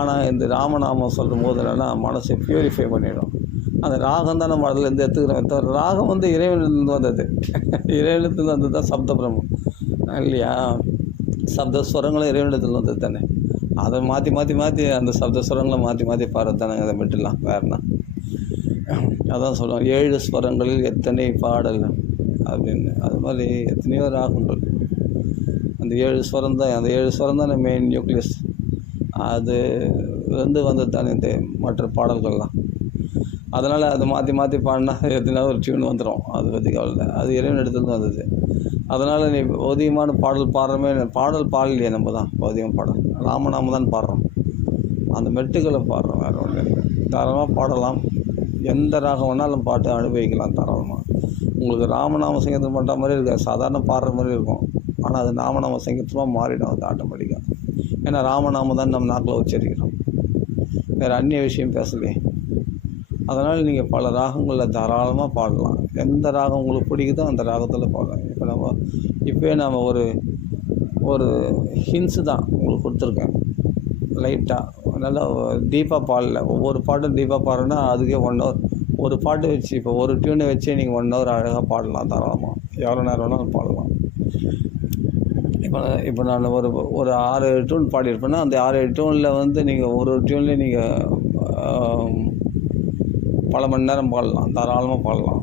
ஆனால் இந்த ராமநாமம் சொல்லும் போது என்னென்னா மனசை ப்யூரிஃபை பண்ணிடும். அந்த ராகம் தான் நம்ம அதுலேருந்து எடுத்துக்கிறோம். தவிர ராகம் வந்து இறைவனிலிருந்து வந்தது. இறைவனிலிருந்து வந்தது தான் சப்த பிரம்மம் இல்லையா? சப்த ஸ்வரங்களும் இறைவனிடத்தில் வந்தது தானே. அதை மாற்றி மாற்றி மாற்றி அந்த சப்த ஸ்வரங்களை மாற்றி மாற்றி பாடுறது தானே. அதை விட்டுடலாம், வேறுனா அதான் சொல்லுவோம் 7 ஸ்வரங்களில் எத்தனை பாடல் அப்படின்னு. அது மாதிரி எத்தனையோ ராகங்கள். அந்த 7 ஸ்வரம் தான், அந்த 7 ஸ்வரம் தானே மெயின் நியூக்ளியஸ். அது வந்தது தானே இந்த மற்ற பாடல்கள்லாம். அதனால் அதை மாற்றி மாற்றி பாடினா எத்தனை ஒரு டியூன் வந்துடும். அதை பற்றி கவலை, அது இறைவன் இடத்துலேருந்து வந்தது. அதனால் நீ பௌதிகமான பாடல் பாடுறமே, பாடல் பாடலையே, நம்ம தான் பௌதிகம் பாடல் ராமநாம தான் பாடுறோம். அந்த மெட்டுக்களை பாடுறோம், வேறு ஒன்று இல்லை. தாராளமாக பாடலாம், எந்த ராகம் வேணாலும் பாட்டு அனுபவிக்கலாம் தாராளமாக. உங்களுக்கு ராமநாம சங்கீதம் பண்ணுற மாதிரி இருக்காது, சாதாரண பாடுற மாதிரி இருக்கும். ஆனால் அது நாமநாம சங்கீதமாக மாறிடும் அது ஆட்டோமேட்டிக்காக. ஏன்னா ராமநாமம் தான் நம்ம நாக்கில் உச்சரிக்கிறோம், வேறு அந்நிய விஷயம் பேசலையே. அதனால் நீங்கள் பல ராகங்களில் தாராளமாக பாடலாம். எந்த ராகம் உங்களுக்கு பிடிக்குதோ அந்த ராகத்தில் பாடலாம். இப்போயே நம்ம ஒரு ஹின்ஸு தான் உங்களுக்கு கொடுத்துருக்கேன். லைட்டாக நல்லா டீப்பாக பாடல. ஒவ்வொரு பாட்டும் டீப்பாக பாடுறேன்னா அதுக்கே 1 ஹவர். ஒரு பாட்டு வச்சு இப்போ ஒரு டியூனை வச்சு நீங்கள் 1 ஹவர் அழகாக பாடலாம் தாராளமாக, எவ்வளோ நேரம் வேணாலும் பாடலாம். இப்போ நான் ஒரு 6-7 டியூன் பாடியிருப்பேன்னா அந்த 6-7 டியூனில் நீங்கள் ஒரு டியூன்லேயே நீங்கள் பல மணி நேரம் பாடலாம், தாராளமாக பாடலாம்,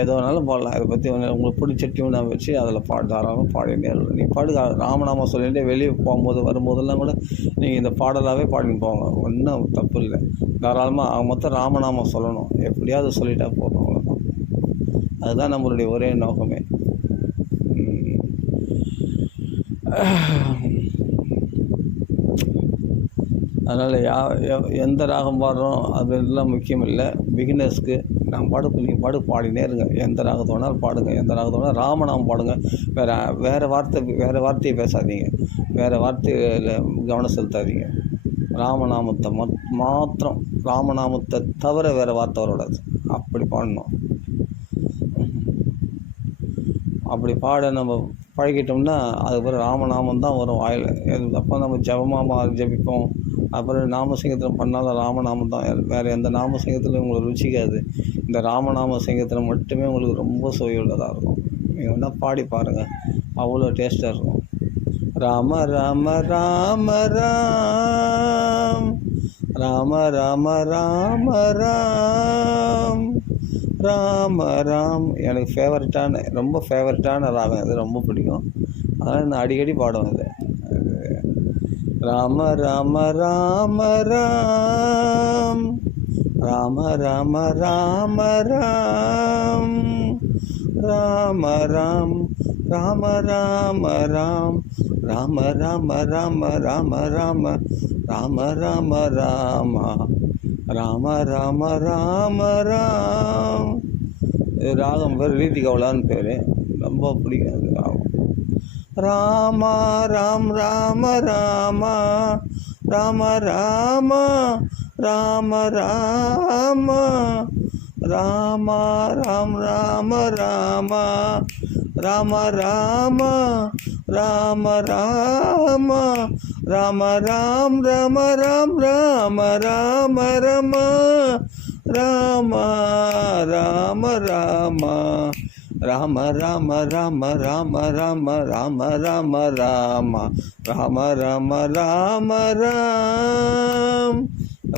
எதோ வேணாலும் பாடலாம். அதை பற்றி உங்களுக்கு பிடிச்ச டியூனை வச்சு அதில் தாராளமாக பாடினே இருக்கும். நீ ராமநாமம் சொல்லிட்டு வெளியே போகும்போது வரும்போதெல்லாம் கூட நீங்கள் இந்த பாடலாகவே பாடின்னு போங்க, ஒன்றும் தப்பு இல்லை. தாராளமாக மொத்தம் ராமநாமம் சொல்லணும், எப்படியாவது சொல்லிட்டா போதும், அவ்வளோதான். அதுதான் நம்மளுடைய ஒரே நோக்கமே. அதனால் எந்த ராகம் பாடுறோம் அப்படின்லாம் முக்கியம் இல்லை. பிகினர்ஸ்க்கு நீங்கள் பாடினே இருங்க. எந்த ராகத்தை வேணாலும் பாடுங்க, எந்த ராகத்தை வேணாலும் ராமநாமம் பாடுங்க. வேறு வார்த்தையை பேசாதீங்க, வேறு வார்த்தையில் கவனம் செலுத்தாதீங்க. ராமநாமத்தை மாத்திரம், ராமநாமத்தை தவிர வேறு வார்த்தை வரக்கூடாது. அப்படி பாடணும். அப்படி பாட நம்ம பழகிட்டோம்னா அதுக்கப்புறம் ராமநாமம் தான் வரும் வாயில். அப்போ நம்ம ஜபமாக ஜபிப்போம். அப்புறம் நாமசிங்கத்தில் பண்ணாலும் ராமநாமம் தான், வேறு எந்த நாமசிங்கத்திலும் உங்களுக்கு ருச்சிக்காது. இந்த ராமநாம சிங்கத்தில் மட்டுமே உங்களுக்கு ரொம்ப சுவையுள்ளதாக இருக்கும். நீங்கள் வேணால் பாடி பாருங்கள், அவ்வளோ டேஸ்ட்டாக இருக்கும். ராம ராம ராம ராம், ராம ராம ராம ராம், ராம ராம். எனக்கு ரொம்ப ஃபேவரட்டான ராகம், இது ரொம்ப பிடிக்கும். அதனால் நான் அடிக்கடி பாடுவேன் இது. ராம ராம ராம ராம், ராம ராம ராம ராம், ராம ராம், ராம ராம ராம், ராம ராம ராம ராம ராம, ராம ராம ராம, ராம ராம ராம ராம். இது ராகம் பேர் ரீதி கவுலான்னு பேர், ரொம்ப பிடிக்கும் அது ராகம். ராமா ராம் ராம ராமா, ராம ராம ராம ராம, ராமா ராம் ராம ராமா, ராம ராம ராம ராம, ராம ராம் ராம ராம் ராம ராம ரம, ராம ராம ராம, ராம ராம ராம ராம ராம, ராம ராம ராம, ராம ராம ராம ராம்,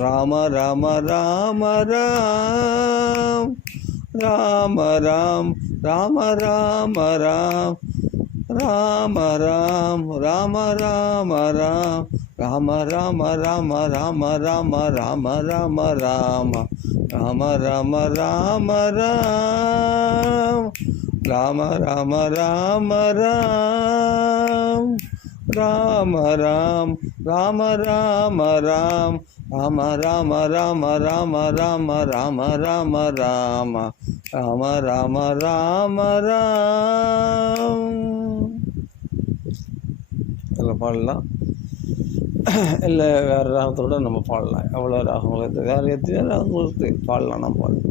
ராம ராம ராம ராம், ராம ராம், ராம ராம ராம், ராம ராம், ராம ராம ராம், ராம ராம ராம ராம ராம, ராம ராம ராம, ராம ராம ராம ராம், ராம ராம ராம ராம், ராம ராம், ராம ராம ராம், ராம ராம ராம ராம ராம, ராம ராம ராம, ராம ராம ராம ராம். இதில் பாடலாம், இல்லை வேறு ராகத்தோடு நம்ம பாடலாம். எவ்வளோ ராகங்கள் இருக்குது, வேறு எத்தனையோ ராகங்கள் இருக்குது, பாடலாம். நம்ம பாடலாம்.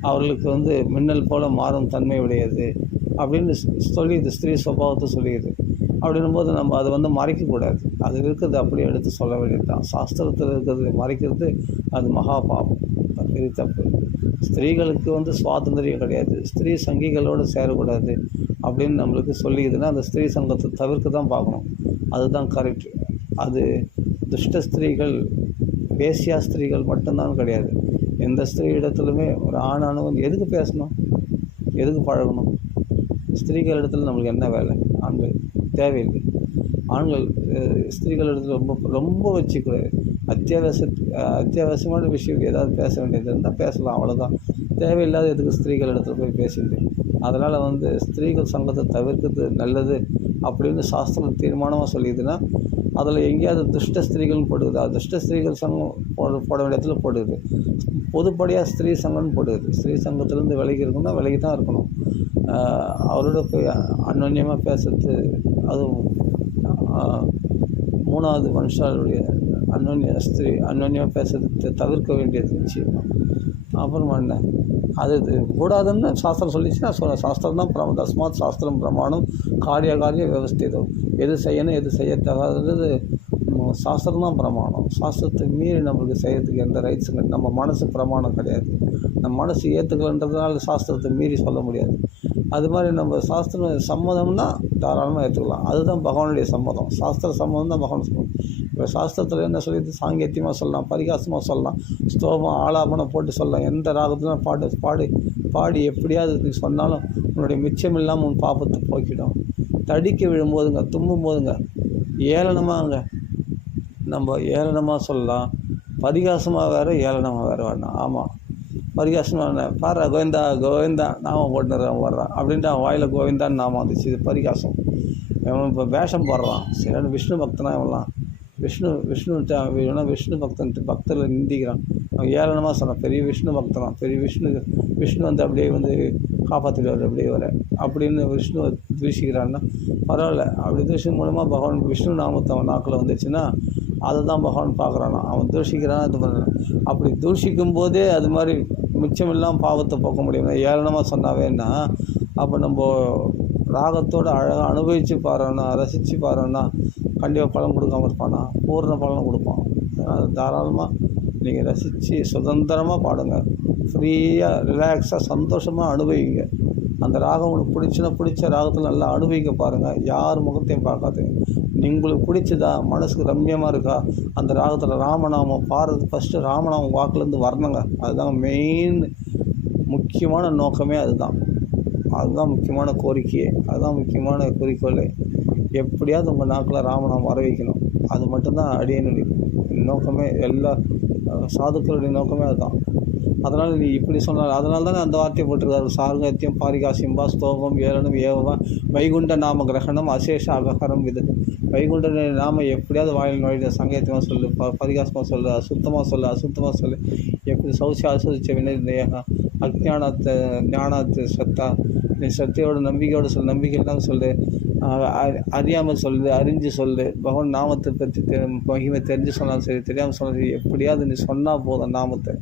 அவர்களுக்கு வந்து மின்னல் போல் மாறும் தன்மை உடையது அப்படின்னு சொல்லிடுது. ஸ்திரீ சுபாவத்தை சொல்லிடுது. அப்படின்னும்போது நம்ம அதை வந்து மறைக்கக்கூடாது. அது இருக்கிறது அப்படியே எடுத்து சொல்ல வேண்டியது தான். சாஸ்திரத்தில் இருக்கிறது மறைக்கிறது அது மகா பாவம், பெரிய தப்பு. ஸ்திரீகளுக்கு வந்து சுவாதந்திரியம் கிடையாது, ஸ்திரீ சங்கிகளோடு சேரக்கூடாது அப்படின்னு நம்மளுக்கு சொல்லிக்குதுன்னா அந்த ஸ்திரீ சங்கத்தை தவிர்க்க தான் பார்க்கணும். அதுதான் கரெக்ட். அது துஷ்ட ஸ்திரீகள், வேசியா ஸ்திரீகள் மட்டும்தான் கிடையாது. எந்த ஸ்திரீ இடத்துலையுமே ஒரு ஆணானவன் எதுக்கு பேசணும், எதுக்கு பழகணும்? ஸ்திரீகள் இடத்துல நம்மளுக்கு என்ன வேலை? ஆண்கள் தேவையில்லை. ஆண்கள் ஸ்திரீகள் இடத்துல ரொம்ப ரொம்ப வச்சுக்கூடாது. அத்தியாவசியமான விஷயம் ஏதாவது பேச வேண்டியது இருந்தால் பேசலாம், அவ்வளோதான். தேவையில்லாத எதுக்கு ஸ்திரீகள் இடத்துல போய் பேசிட்டு. அதனால் வந்து ஸ்திரீகள் சங்கத்தை தவிர்க்கிறது நல்லது அப்படின்னு சாஸ்திரம் தீர்மானமாக சொல்லிடுதுன்னா அதில் எங்கேயாவது துஷ்ட ஸ்திரீகள்னு போடுது. அது துஷ்ட ஸ்திரீகள் சங்கம் போட வேண்டிய இடத்துல போடுது. பொதுப்படியாக ஸ்திரீ சங்கம்னு போடுது. ஸ்திரீ சங்கத்துலேருந்து விலகி இருக்கணும்னா விலகி தான் இருக்கணும். அவரோட போய் அந்யோன்யமாக பேசுறது, அதுவும் மூணாவது மனுஷாளுடைய அந்யோன்யமாக பேசுறது தவிர்க்க வேண்டியது நிச்சயமாக. அப்புறமா என்ன, அது கூடாதுன்னு சாஸ்திரம் சொல்லிச்சு. நான் சொல்ல சாஸ்திரம் தான் தஸ்மாத் சாஸ்திரம் பிரமாணம் காரிய வியவஸ்திதம். எது செய்யணும் எது செய்யத்தகாதது சாஸ்திரம் தான் பிரமாணம். சாஸ்திரத்தை மீறி நம்மளுக்கு செய்யறதுக்கு எந்த ரைட்ஸும் கிடையாது. நம்ம மனசு பிரமாணம் கிடையாது. நம்ம மனசு ஏற்றுக்கலன்றதுனால சாஸ்திரத்தை மீறி சொல்ல முடியாது. அது மாதிரி நம்ம சாஸ்திரம் சம்மதம்னா தாராளமாக ஏற்றுக்கலாம். அதுதான் பகவானுடைய சம்மதம். சாஸ்திர சம்மதம் தான் பகவான் சம்மதம். இப்போ சாஸ்திரத்தில் என்ன சொல்லிட்டு சாங்கத்தியமாக சொல்லலாம், பரிகாசமாக சொல்லலாம், ஸ்தோபம் ஆலாபனம் போட்டு சொல்லலாம். எந்த ராகத்திலும் பாடி எப்படியாவது நீ சொன்னாலும் உன்னுடைய மிச்சம் இல்லாமல் உன் பாப்பத்தை போக்கிடும். தடிக்க விழும்போதுங்க, தும்பும் போதுங்க ஏளனமாங்க நம்ம ஏளனமாக சொல்லலாம். பரிகாசமாக வேறு ஏளனமாக வேறு வேணாம். ஆமாம், பரிகாசமாக பாரு கோவிந்தா நாமம் போட்டுறேன் வர்றான் அப்படின்ட்டு அவன் வாயில் கோவிந்தான்னு நாமம் வந்துச்சு. இது பரிகாசம். இவன் இப்போ வேஷம் போடுறான். சரி, விஷ்ணு பக்தனா இவன்லாம் விஷ்ணு பக்தர்களை நிந்திக்கிறான். அவன் ஏளனமாக சொன்னான் பெரிய விஷ்ணு பக்தனான், பெரிய விஷ்ணு வந்து அப்படியே வந்து காப்பாற்றிடுவார் அப்படியே வர அப்படின்னு விஷ்ணுவை தூஷிக்கிறான்னா பரவாயில்ல. அப்படி தூஷிக்கும் மூலமாக பகவான் விஷ்ணு நாமத்தை அவன் நாக்கில் வந்துச்சுன்னா அதை தான் பகவான் பார்க்குறானா. அவன் தூஷிக்கிறான், இது பண்ணுறான். அப்படி தூஷிக்கும் போதே அது மாதிரி மிச்சமெல்லாம் பாவத்தை போக்க முடியும். ஏளனமாக சொன்னாவேன்னா அப்போ நம்ம ராகத்தோடு அழகாக அனுபவித்து பாருன்னா, ரசித்து பாருன்னா கண்டிப்பாக பலன் கொடுக்காமல் இருப்பானா? பூர்ண பலன் கொடுப்பான். அதனால் தாராளமாக நீங்கள் ரசித்து சுதந்திரமாக பாடுங்க. ஃப்ரீயாக ரிலாக்ஸாக சந்தோஷமாக அனுபவிங்க. அந்த ராகம் உங்களுக்கு பிடிச்ச ராகத்தில் நல்லா அனுபவிக்க பாருங்கள். யார் முகத்தையும் பார்க்காதீங்க. உங்களுக்கு பிடிச்சதா, மனசுக்கு ரம்யமாக இருக்கா, அந்த ராகத்தில் ராமநாமம் பாடுறது ஃபஸ்ட்டு ராமநாமம் வாக்குலேருந்து வரணுங்க. அதுதான் மெயின் முக்கியமான நோக்கமே. அதுதான் முக்கியமான கோரிக்கையே, அதுதான் முக்கியமான குறிக்கோள். எப்படியாவது உங்கள் நாக்கில் ராமநாமம் வர வைக்கணும். அது மட்டும்தான் அடியனுடைய நோக்கமே. எல்லா சாதுக்களுடைய நோக்கமே அதுதான். அதனால் நீ இப்படி சொன்னால் அதனால தானே அந்த வார்த்தையை போட்டிருக்காரு. சார்கத்தியம் பாரிகாசியம்பா ஸ்தோகம் ஏளனம் ஏவவா வைகுண்ட நாம கிரகணம் அசேஷ அகஹரம் இது. வைகுண்ட நாம எப்படியாவது வாயில் நுழைய சங்கத்தியமாக சொல்லு, பரிகாசமாக சொல்லு, அசுத்தமாக சொல்லு. எப்படி அசுதிச்ச வினேகம் அஜானத்தை ஞானத்தை சத்தா, நீ சத்தியோட நம்பிக்கையோடு சொல்லு, நம்பிக்கை இல்லாமல் சொல்லு, அறியாமல் சொல்லு, அறிஞ்சு சொல்லு. பகவான் நாமத்தை பற்றி மகிமை தெரிஞ்சு சொன்னாலும் சரி, தெரியாமல் சொன்னாலும் சரி, எப்படியாவது நீ சொன்னால் போதும் நாமத்தை,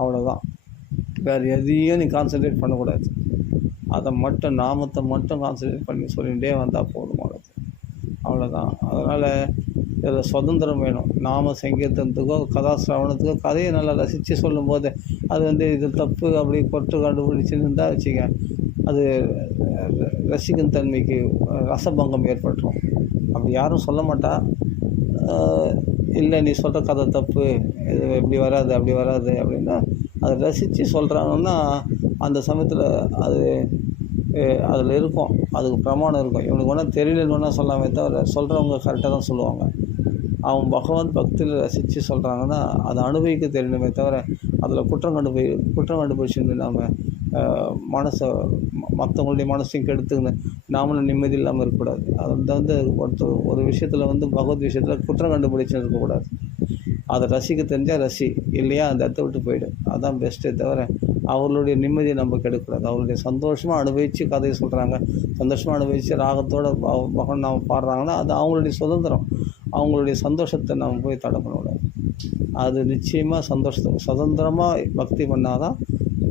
அவ்வளோதான். வேறு எதையும் நீ கான்சன்ட்ரேட் பண்ணக்கூடாது. அதை மட்டும் நாமத்தை மட்டும் கான்சன்ட்ரேட் பண்ணி சொல்லிகிட்டே வந்தால் போதுமானது, அவ்வளோதான். அதனால் இதில் சுதந்திரம் வேணும். நாம சங்கீர்த்தனத்துக்கோ கதாசிரவணத்துக்கோ கதையை நல்லா ரசித்து சொல்லும்போது அது வந்து இது தப்பு அப்படி கண்டுபிடிச்சின்னு இருந்தால் வச்சுக்க, அது ரசிக்கும் தன்மைக்கு ரசபங்கம் ஏற்பட்டுரும். அப்படி யாரும் சொல்ல மாட்டா. இல்லை நீ சொல்கிற கதை தப்பு, இது இப்படி வராது அப்படி வராது அப்படின்னா அதை ரசித்து சொல்கிறாங்கன்னா அந்த சமயத்தில் அதில் இருக்கும், அதுக்கு பிரமாணம் இருக்கும். இவனுக்கு ஒன்றா தெரியலன்னு ஒன்றா சொல்லாமே தவிர சொல்கிறவங்க கரெக்டாக தான் சொல்லுவாங்க. அவன் பகவான் பக்தியில் ரசித்து சொல்கிறாங்கன்னா அதை அனுபவிக்க தெரியணுமே தவிர அதில் குற்றம் கண்டுபிடிச்சுன்னு நாம் மற்றவங்களுடைய மனசையும் கெடுத்துக்கின்னு நாமளும் நிம்மதி இல்லாமல் இருக்கக்கூடாது. அது வந்து ஒரு விஷயத்தில் வந்து பகவத் விஷயத்தில் குற்றம் கண்டுபிடிச்சுன்னு இருக்கக்கூடாது. அதை ரசிக்க தெரிஞ்சால் ரசி, இல்லையா அந்த இடத்த விட்டு போயிடும். அதுதான் பெஸ்ட்டே தவிர அவர்களுடைய நிம்மதியை நம்ம கெடுக்கக்கூடாது. அவர்களுடைய சந்தோஷமாக அனுபவித்து கதையை சொல்கிறாங்க, சந்தோஷமாக அனுபவித்து ராகத்தோடு பகவான் நாம் பாடுறாங்கன்னா அது அவங்களுடைய சுதந்திரம். அவங்களுடைய சந்தோஷத்தை நாம் போய் தடை பண்ணக்கூடாது. அது நிச்சயமாக சுதந்திரமாக பக்தி பண்ணால் தான்